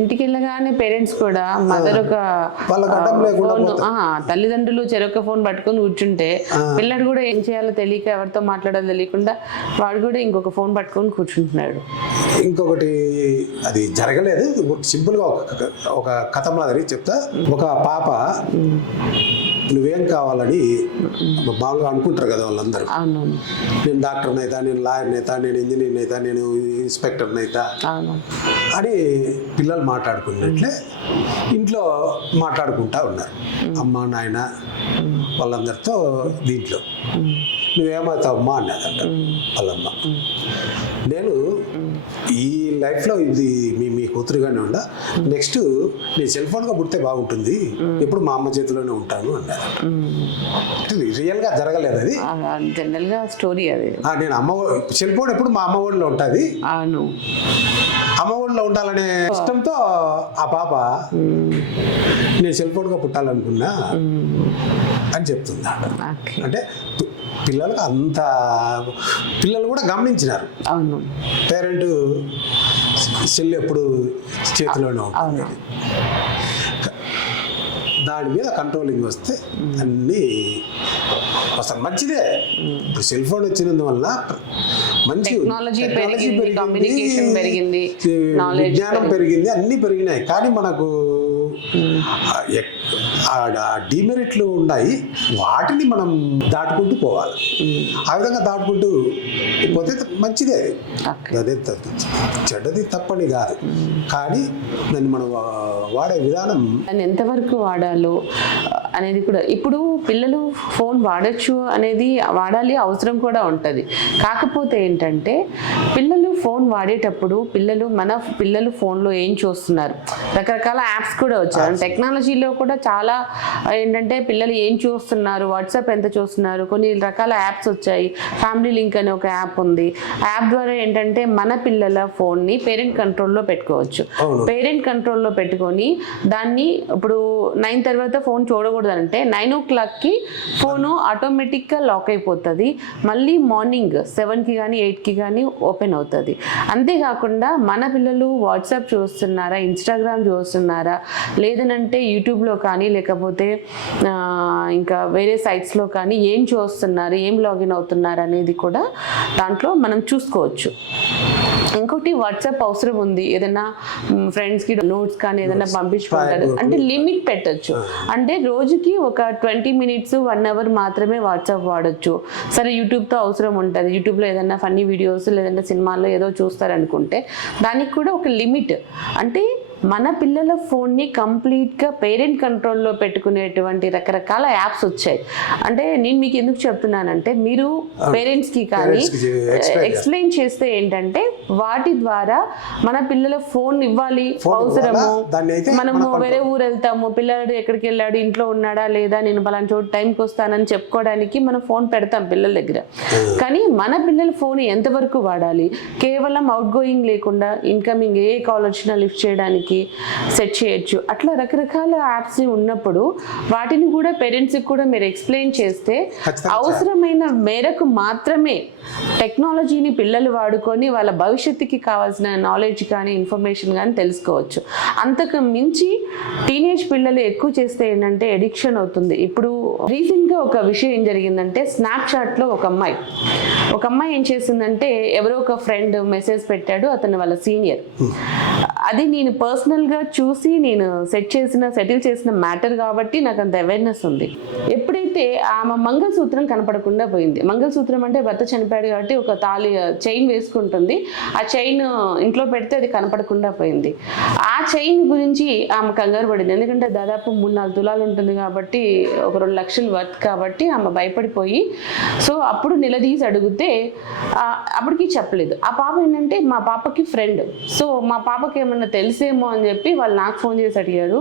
ఇంటికి వెళ్ళగానే పేరెంట్స్ కూడా మదర్ ఒక ఫోన్ తల్లిదండ్రులు చెరొక ఫోన్ పట్టుకొని కూర్చుంటే పిల్లడు కూడా ఏం చేయాలో తెలియక ఎవరితో మాట్లాడాలో తెలియకుండా వాడు కూడా ఇంకొక ఫోన్ పట్టుకొని కూర్చుంటున్నాడు. ఇంకొకటి అది జరగలేదు. సింపుల్గా ఒక ఒక కథ మాదిరి చెప్తా. ఒక పాప నువ్వేం కావాలని మామూలుగా అనుకుంటారు కదా వాళ్ళందరూ. నేను డాక్టర్ని అవుతా నేను లాయర్ని అవుతా నేను ఇంజనీర్ని అవుతా నేను ఇన్స్పెక్టర్ని అవును. అని పిల్లలు మాట్లాడుకున్నట్లే ఇంట్లో మాట్లాడుకుంటా ఉన్నారు. అమ్మ నాయన వాళ్ళందరితో దీంట్లో. నువ్వేమవుతావు అమ్మా అన్నదంట వాళ్ళమ్మ. నేను ఈ లైఫ్లో ఇది మీ మీ కూతురుగానే ఉండ? నెక్స్ట్ నేను సెల్ ఫోన్గా పుడితే బాగుంటుంది. ఎప్పుడు మా అమ్మ చేతిలోనే ఉంటాను అన్నారు రియల్గా జరగలేదు అది? జనరల్గా స్టోరీ అది. నేను అమ్మ సెల్ ఫోన్ ఎప్పుడు మా అమ్మ ఒడిలో ఉంటుంది? అవును. అమ్మ ఒడిలో ఉండాలనే ఇష్టంతో ఆ పాప నేను సెల్ ఫోన్గా పుట్టాలనుకున్నా అని చెప్తుంది? అంటే పిల్లలకు అంత పిల్లలు కూడా గమనించినారు. అవును. పేరెంట్ సెల్ ఎప్పుడు చేతిలోనే. ఉంటుంది దాని మీద కంట్రోలింగ్ వస్తే అన్నీ వస్తాయి మంచిదే. ఇప్పుడు సెల్ ఫోన్ వచ్చినందువల్ల మంచి technology పెరిగింది, విజ్ఞానం పెరిగింది అన్నీ పెరిగినాయి. కానీ మనకు డిమెరిట్లు ఉన్నాయి వాటిని మనం దాటుకుంటూ పోవాలి. ఆ విధంగా దాటుకుంటూ పోతే మంచిదే. అది. చెడ్డది తప్పని కాదు. కానీ దాన్ని మనం వాడే విధానం దాన్ని ఎంతవరకు వాడాలో అనేది కూడా ఇప్పుడు పిల్లలు ఫోన్ వాడచ్చు అనేది వాడాలి అవసరం కూడా ఉంటుంది. కాకపోతే ఏంటంటే పిల్లలు ఫోన్ వాడేటప్పుడు పిల్లలు మన పిల్లలు ఫోన్లో ఏం చూస్తున్నారు? రకరకాల యాప్స్ కూడా టెక్నాలజీలో కూడా చాలా ఏంటంటే పిల్లలు ఏం చూస్తున్నారు వాట్సాప్ ఎంత చూస్తున్నారు కొన్ని రకాల యాప్స్ వచ్చాయి. ఫ్యామిలీ లింక్ అనే ఒక యాప్ ఉంది. యాప్ ద్వారా ఏంటంటే మన పిల్లల ఫోన్ని పేరెంట్ కంట్రోల్లో పెట్టుకోవచ్చు. పేరెంట్ కంట్రోల్లో పెట్టుకొని దాన్ని ఇప్పుడు నైన్ తర్వాత ఫోన్ చూడకూడదు అంటే నైన్ ఓ క్లాక్కి ఫోను ఆటోమేటిక్గా లాక్ అయిపోతుంది. మళ్ళీ మార్నింగ్ సెవెన్కి కానీ ఎయిట్కి కానీ ఓపెన్ అవుతుంది. అంతేకాకుండా మన పిల్లలు వాట్సాప్ చూస్తున్నారా ఇన్స్టాగ్రామ్ చూస్తున్నారా లేదనంటే యూట్యూబ్లో కానీ లేకపోతే ఇంకా వేరే సైట్స్లో కానీ ఏం చూస్తున్నారు ఏం లాగిన్ అవుతున్నారు అనేది కూడా దాంట్లో మనం చూసుకోవచ్చు. ఇంకోటి వాట్సాప్ అవసరం ఉంది. ఏదైనా ఫ్రెండ్స్కి నోట్స్ కానీ ఏదైనా పంపించుకుంటారు. అంటే లిమిట్ పెట్టొచ్చు. అంటే రోజుకి ఒక ట్వంటీ మినిట్స్ వన్ అవర్ మాత్రమే వాట్సాప్ వాడొచ్చు. సరే యూట్యూబ్తో అవసరం ఉంటుంది. యూట్యూబ్లో ఏదైనా ఫన్నీ వీడియోస్ లేదంటే సినిమాల్లో ఏదో చూస్తారనుకుంటే దానికి కూడా ఒక లిమిట్. అంటే మన పిల్లల ఫోన్ని కంప్లీట్గా పేరెంట్ కంట్రోల్లో పెట్టుకునేటువంటి రకరకాల యాప్స్ వచ్చాయి. అంటే నేను మీకు ఎందుకు చెప్తున్నానంటే మీరు పేరెంట్స్కి కానీ ఎక్స్ప్లెయిన్ చేస్తే ఏంటంటే వాటి ద్వారా మన పిల్లల ఫోన్ ఇవ్వాలి అవసరము. మనము. వేరే ఊరు వెళ్తాము పిల్లాడు ఎక్కడికి వెళ్ళాడు ఇంట్లో ఉన్నాడా లేదా నేను పలానా చోటు టైంకి వస్తానని చెప్పుకోవడానికి మనం ఫోన్ పెడతాం పిల్లల దగ్గర. కానీ మన పిల్లల ఫోన్ ఎంతవరకు వాడాలి? కేవలం అవుట్ గోయింగ్ లేకుండా ఇన్కమింగ్ ఏ కాల్ వచ్చినా లిఫ్ట్ చేయడానికి సెట్ చేయొచ్చు. అట్లా రకరకాల యాప్స్ ఉన్నప్పుడు వాటిని కూడా పేరెంట్స్కి కూడా మీరు ఎక్స్ప్లెయిన్ చేస్తే అవసరమైన మేరకు మాత్రమే టెక్నాలజీని పిల్లలు వాడుకొని వాళ్ళ భవిష్యత్తుకి కావాల్సిన నాలెడ్జ్ కానీ ఇన్ఫర్మేషన్ కానీ తెలుసుకోవచ్చు. అంతకు మించి టీనేజ్ పిల్లలు ఎక్కువ చేస్తే ఏంటంటే ఎడిక్షన్ అవుతుంది. ఇప్పుడు రీసెంట్గా ఒక విషయం ఏం జరిగిందంటే స్నాప్చాట్లో ఒక అమ్మాయి ఒక అమ్మాయి ఏం చేసిందంటే ఎవరో ఒక ఫ్రెండ్ మెసేజ్ పెట్టాడు అతను వాళ్ళ సీనియర్ అది నేను పర్సనల్గా చూసి నేను సెట్ చేసిన సెటిల్ చేసిన మ్యాటర్ కాబట్టి నాకు అంత అవేర్నెస్ ఉంది. ఎప్పుడైతే ఆమె మంగళసూత్రం కనపడకుండా పోయింది. మంగళసూత్రం అంటే భర్త చనిపోయాడు కాబట్టి ఒక తాళి చైన్ వేసుకుంటుంది. ఆ చైన్ ఇంట్లో పెడితే అది కనపడకుండా పోయింది. ఆ చైన్ గురించి ఆమె కంగారు పడింది. ఎందుకంటే దాదాపు మూడు నాలుగు తులాలు ఉంటుంది కాబట్టి ఒక రెండు లక్షలు వర్త్ కాబట్టి ఆమె భయపడిపోయి సో అప్పుడు నిలదీసి అడిగితే అప్పటికి చెప్పలేదు. ఆ పాప ఏంటంటే మా పాపకి ఫ్రెండ్ సో మా పాపకి ఏమన్నా తెలిసేమో అని చెప్పి వాళ్ళు నాకు ఫోన్ చేసి అడిగారు.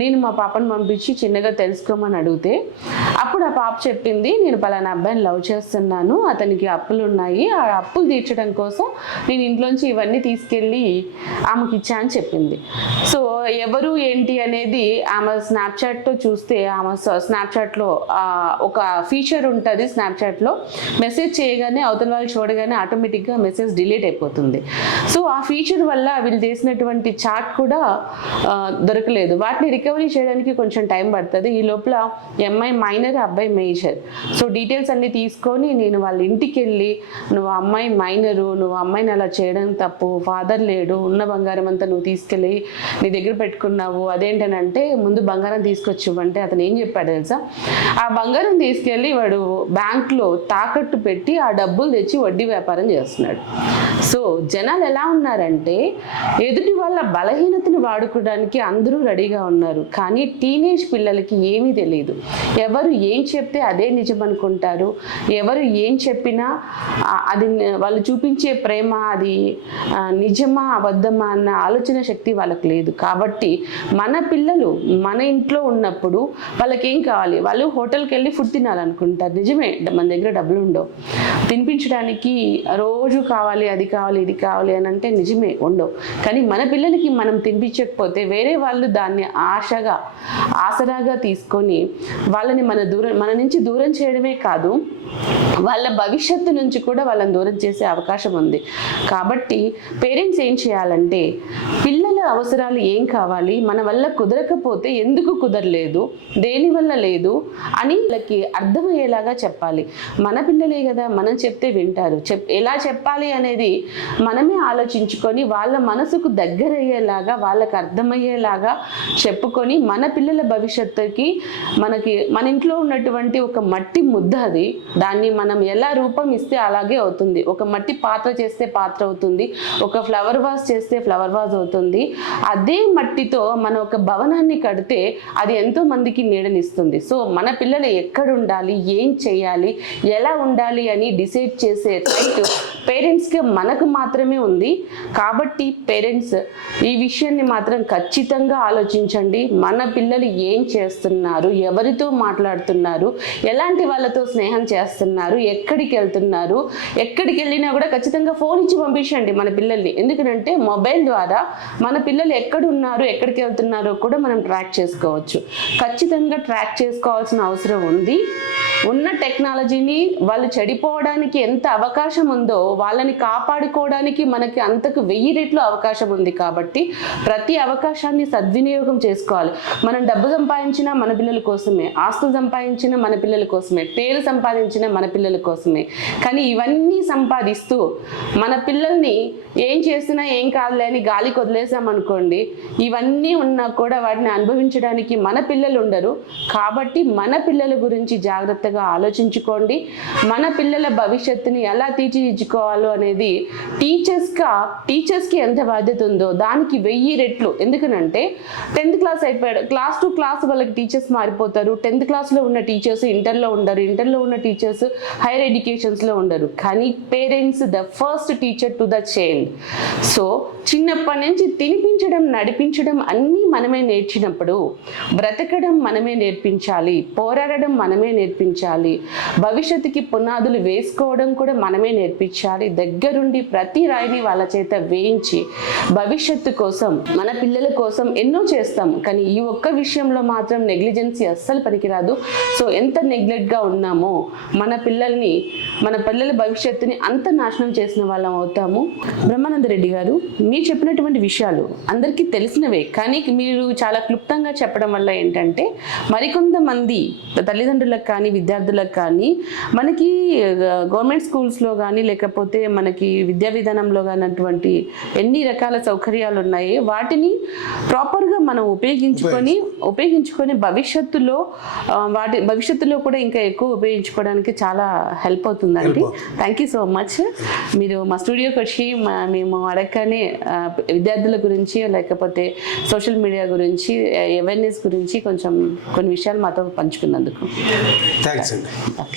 నేను మా పాపను పంపించి చిన్నగా తెలుసుకోమని అడిగితే అప్పుడు ఆ పాప చెప్పింది నేను పలానా అబ్బాయిని లవ్ చేస్తున్నాను. అతనికి అప్పులు ఉన్నాయి. ఆ అప్పులు తీర్చడం కోసం నేను ఇంట్లోంచి ఇవన్నీ తీసుకెళ్ళి ఆమెకి ఇచ్చా అని చెప్పింది. సో ఎవరు ఏంటి అనేది ఆమె స్నాప్చాట్లో చూస్తే ఆమె స్నాప్చాట్లో ఒక ఫీచర్ ఉంటుంది స్నాప్చాట్లో మెసేజ్ చేయగానే అవతల వాళ్ళు చూడగానే ఆటోమేటిక్గా మెసేజ్ డిలీట్ అయిపోతుంది. సో ఆ ఫీచర్ వల్ల వీళ్ళు చేసినటువంటి చాట్ కూడా దొరకలేదు. వాటిని రికవరీ చేయడానికి కొంచెం టైం పడుతుంది. ఈ లోపల అమ్మాయి మైనర్ అబ్బాయి మేజర్ సో డీటెయిల్స్ అన్ని తీసుకొని నేను వాళ్ళ ఇంటికి వెళ్ళి నువ్వు అమ్మాయి మైనరు నువ్వు అమ్మాయిని అలా చేయడం తప్పు ఫాదర్ లేడు ఉన్న బంగారం అంతా నువ్వు తీసుకెళ్ళి నీ దగ్గర పెట్టుకున్నావు అదేంటనంటే ముందు బంగారం తీసుకొచ్చు అంటే అతను ఏం చెప్పాడు తెలుసా? ఆ బంగారం తీసుకెళ్ళి వాడు బ్యాంక్లో తాకట్టు పెట్టి ఆ డబ్బులు తెచ్చి వడ్డీ వ్యాపారం చేస్తున్నాడు. సో జనాలు ఎలా ఉన్నారంటే ఎదుటి వాళ్ళ బలహీనతను వాడుకోవడానికి అందరూ రెడీగా ఉన్నారు. కానీ టీనేజ్ పిల్లలకి ఏమీ తెలియదు ఎవరు ఏం చెప్తే అదే నిజం అనుకుంటారు. ఎవరు ఏం చెప్పినా అది వాళ్ళు చూపించే ప్రేమ అది నిజమా అబద్ధమా అన్న ఆలోచన శక్తి వాళ్ళకి లేదు. కాబట్టి మన పిల్లలు మన ఇంట్లో ఉన్నప్పుడు వాళ్ళకి ఏం కావాలి? వాళ్ళు హోటల్కి వెళ్ళి ఫుడ్ తినాలనుకుంటారు. నిజమే మన దగ్గర డబ్బులు ఉండవు. తినిపించడానికి రోజు కావాలి అది కావాలి ఇది కావాలి అని అంటే నిజమే ఉండవు. కానీ మన పిల్లలకి మనం తినిపించకపోతే వేరే వాళ్ళు దాన్ని ఆశగా ఆసరాగా తీసుకొని వాళ్ళని మన దూరం మన నుంచి దూరం చేయడమే కాదు వాళ్ళ భవిష్యత్తు నుంచి కూడా వాళ్ళని దూరం చేసే అవకాశం ఉంది. కాబట్టి పేరెంట్స్ ఏం చేయాలంటే పిల్లల అవసరాలు ఏం కావాలి మన వల్ల కుదరకపోతే ఎందుకు కుదరలేదు దేని వల్ల లేదు అని వాళ్ళకి అర్థమయ్యేలాగా చెప్పాలి. మన పిల్లలే కదా మనం చెప్తే వింటారు. చెప్ ఎలా చెప్పాలి అనేది మనమే ఆలోచించుకొని వాళ్ళ మనసుకు దగ్గరయ్యేలాగా వాళ్ళకి అర్థమయ్యేలాగా చెప్పుకొని మన పిల్లల భవిష్యత్తుకి మనకి మన ఇంట్లో ఉన్నటువంటి ఒక మట్టి ముద్ద అది. దాన్ని మనం ఎలా రూపం ఇస్తే అలాగే అవుతుంది. ఒక మట్టి పాత్ర చేస్తే పాత్ర అవుతుంది. ఒక ఫ్లవర్ వాజ్ చేస్తే ఫ్లవర్ వాజ్ అవుతుంది. అదే మట్టితో మనం ఒక భవనాన్ని కడితే అది ఎంతో మందికి నీడనిస్తుంది. సో మన పిల్లలు ఎక్కడ ఉండాలి? ఏం చేయాలి? ఎలా ఉండాలి? అని డిసైడ్ చేసే రైట్ పేరెంట్స్కి మనకు మాత్రమే ఉంది. కాబట్టి పేరెంట్స్ ఈ విషయాన్ని మాత్రం ఖచ్చితంగా ఆలోచించండి. మన పిల్లలు ఏం చేస్తున్నారు? ఎవరితో మాట్లాడుతున్నారు? ఎలాంటి వాళ్ళతో స్నేహం చేస్తున్నారు? ఎక్కడికి వెళ్తున్నారు? ఎక్కడికి వెళ్ళినా కూడా ఖచ్చితంగా ఫోన్ ఇచ్చి పంపించండి మన పిల్లల్ని. ఎందుకంటే మొబైల్ ద్వారా మన పిల్లలు ఎక్కడున్నారు ఎక్కడికి వెళ్తున్నారో కూడా మనం ట్రాక్ చేసుకోవచ్చు. ఖచ్చితంగా ట్రాక్ చేసుకోవాల్సిన అవసరం ఉంది. ఉన్న టెక్నాలజీని వాళ్ళు చెడిపోవడానికి ఎంత అవకాశం ఉందో వాళ్ళని కాపాడుకోవడానికి మనకి అంతకు వెయ్యి రెట్లు అవకాశం ఉంది కాబట్టి ప్రతి అవకాశాన్ని సద్వినియోగం చేసుకోవాలి. మనం డబ్బు సంపాదించిన మన పిల్లల కోసమే ఆస్తులు సంపాదించిన మన పిల్లల కోసమే పేరు సంపాదించిన మన పిల్లల కోసమే. కానీ ఇవన్నీ సంపాదిస్తూ మన పిల్లల్ని ఏం చేసినా ఏం కాదులే అని గాలికి వదిలేసామనుకోండి ఇవన్నీ ఉన్నా కూడా వాటిని అనుభవించడానికి మన పిల్లలు ఉండరు. కాబట్టి మన పిల్లల గురించి జాగ్రత్త జాగ్రత్తగా ఆలోచించుకోండి. మన పిల్లల భవిష్యత్తుని ఎలా తీర్చిదిద్దుకోవాలో అనేది టీచర్స్గా టీచర్స్కి ఎంత బాధ్యత ఉందో దానికి వెయ్యి రెట్లు. ఎందుకనంటే టెన్త్ క్లాస్ అయిపోయాడు క్లాస్ టు క్లాస్ వాళ్ళకి టీచర్స్ మారిపోతారు. టెన్త్ క్లాస్లో ఉన్న టీచర్స్ ఇంటర్లో ఉండరు ఇంటర్లో ఉన్న టీచర్స్ హైయర్ ఎడ్యుకేషన్స్లో ఉండరు. కానీ parents the first teacher to the child. So చిన్నప్పటి నుంచి తినిపించడం నడిపించడం అన్నీ మనమే నేర్చినప్పుడు బ్రతకడం మనమే నేర్పించాలి పోరాడడం మనమే నేర్పించాలి. భవిష్యత్తుకి పునాదులు వేసుకోవడం కూడా మనమే నేర్పించాలి. దగ్గరుండి ప్రతి రాయిని వాళ్ళ చేత వేయించి భవిష్యత్తు కోసం మన పిల్లల కోసం ఎన్నో చేస్తాం. కానీ ఈ ఒక్క విషయంలో మాత్రం నెగ్లిజెన్సీ అస్సలు పనికిరాదు. సో ఎంత నెగ్లెక్ట్గా ఉన్నామో మన పిల్లల్ని మన పిల్లల భవిష్యత్తుని అంత నాశనం చేసిన వాళ్ళం అవుతాము. బ్రహ్మానంద రెడ్డి గారు మీరు చెప్పినటువంటి విషయాలు అందరికీ తెలిసినవే. కానీ మీరు చాలా క్లుప్తంగా చెప్పడం వల్ల ఏంటంటే మరికొంతమంది తల్లిదండ్రులకు కానీ విద్యార్థులకు కానీ మనకి గవర్నమెంట్ స్కూల్స్లో కానీ లేకపోతే మనకి విద్యా విధానంలో కానటువంటి ఎన్ని రకాల సౌకర్యాలు ఉన్నాయి వాటిని ప్రాపర్గా మనం ఉపయోగించుకొని ఉపయోగించుకొని భవిష్యత్తులో వాటి భవిష్యత్తులో కూడా ఇంకా ఎక్కువ ఉపయోగించుకోవడానికి చాలా హెల్ప్ అవుతుందండి. థ్యాంక్ యూ సో మచ్ మీరు మా స్టూడియోకి వచ్చి మా మేము అడగగానే విద్యార్థుల గురించి లేకపోతే సోషల్ మీడియా గురించి అవేర్నెస్ గురించి కొంచెం కొన్ని విషయాలు మాతో పంచుకున్నందుకు. Okay. It's